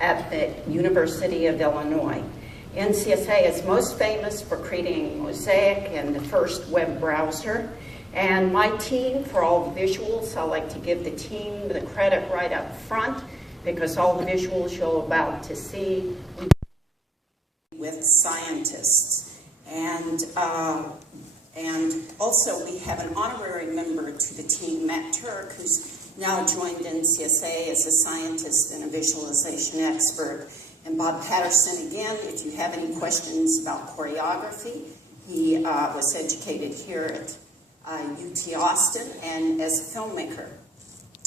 at the University of Illinois. NCSA is most famous for creating Mosaic and the first web browser. And my team, for all the visuals, I like to give the team the credit right up front, because all the visuals you're about to see with scientists. And also we have an honorary member to the team, Matt Turk, who's now joined NCSA as a scientist and a visualization expert. And Bob Patterson, again, if you have any questions about choreography, he was educated here at UT Austin and as a filmmaker.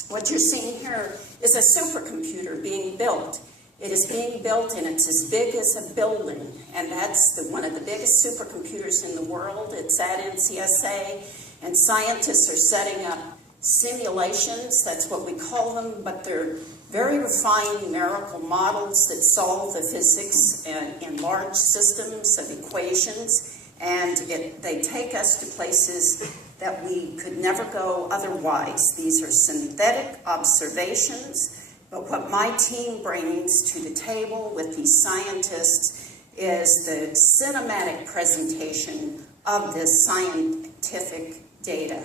What you're seeing here is a supercomputer being built. It is being built and it's as big as a building, and that's one of the biggest supercomputers in the world. It's at NCSA, and scientists are setting up simulations, that's what we call them, but they're very refined numerical models that solve the physics in large systems of equations, and they take us to places that we could never go otherwise. These are synthetic observations, but what my team brings to the table with these scientists is the cinematic presentation of this scientific data.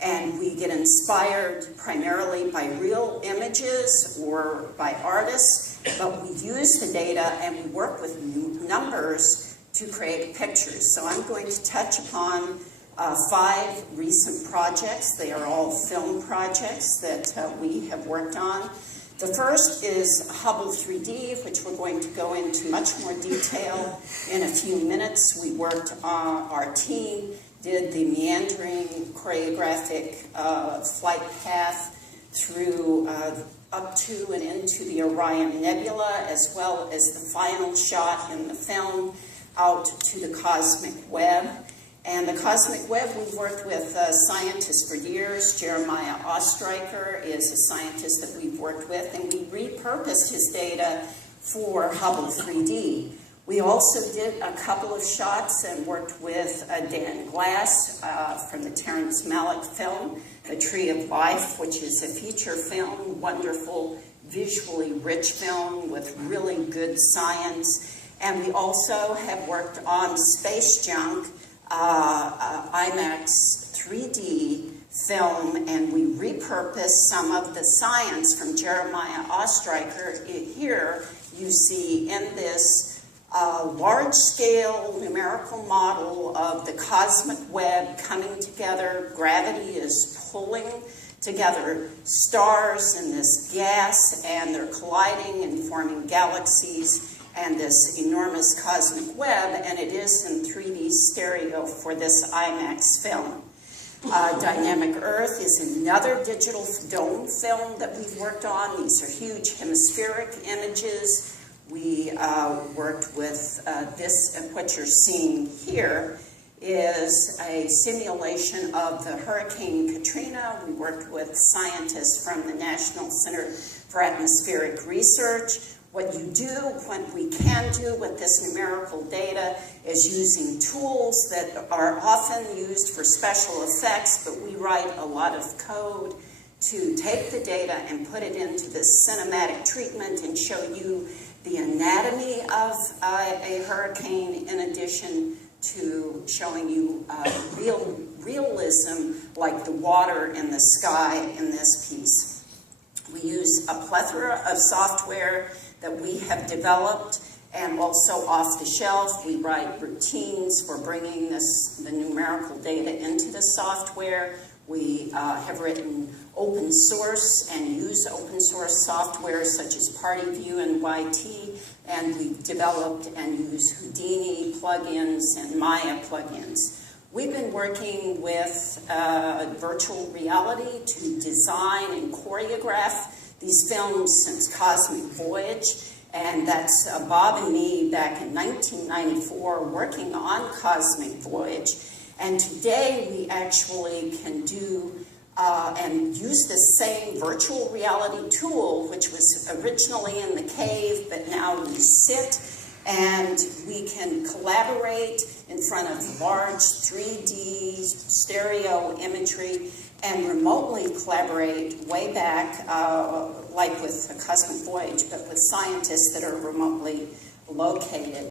And we get inspired primarily by real images or by artists, but we use the data and we work with numbers to create pictures. So I'm going to touch upon 5 recent projects. They are all film projects that we have worked on. The first is Hubble 3D, which we're going to go into much more detail in a few minutes. We worked on, our team did the meandering choreographic flight path through up to and into the Orion Nebula, as well as the final shot in the film out to the cosmic web. And the cosmic web, we've worked with scientists for years. Jeremiah Ostreicher is a scientist that we've worked with, and we repurposed his data for Hubble 3D. We also did a couple of shots and worked with Dan Glass from the Terrence Malick film, The Tree of Life, which is a feature film, wonderful, visually rich film with really good science. And we also have worked on Space Junk, IMAX 3D film, and we repurposed some of the science from Jeremiah Ostreicher. Here you see in this large-scale numerical model of the cosmic web coming together. Gravity is pulling together stars in this gas, and they're colliding and forming galaxies and this enormous cosmic web, and it is in 3D stereo for this IMAX film. Dynamic Earth is another digital dome film that we've worked on. These are huge hemispheric images. We worked with this, and what you're seeing here is a simulation of the Hurricane Katrina. We worked with scientists from the National Center for Atmospheric Research. What you do, what we can do with this numerical data is using tools that are often used for special effects, but we write a lot of code to take the data and put it into this cinematic treatment and show you the anatomy of a hurricane, in addition to showing you realism like the water in the sky in this piece. We use a plethora of software that we have developed and also off the shelf. We write routines for bringing the numerical data into the software. We have written open source and use open source software such as PartyView and YT, and we've developed and use Houdini plugins and Maya plugins. We've been working with virtual reality to design and choreograph these films since Cosmic Voyage, and that's Bob and me back in 1994 working on Cosmic Voyage. And today we actually can do and use the same virtual reality tool, which was originally in the cave, but now we sit and we can collaborate in front of large 3D stereo imagery and remotely collaborate way back, like with the Cosmic Voyage, but with scientists that are remotely located.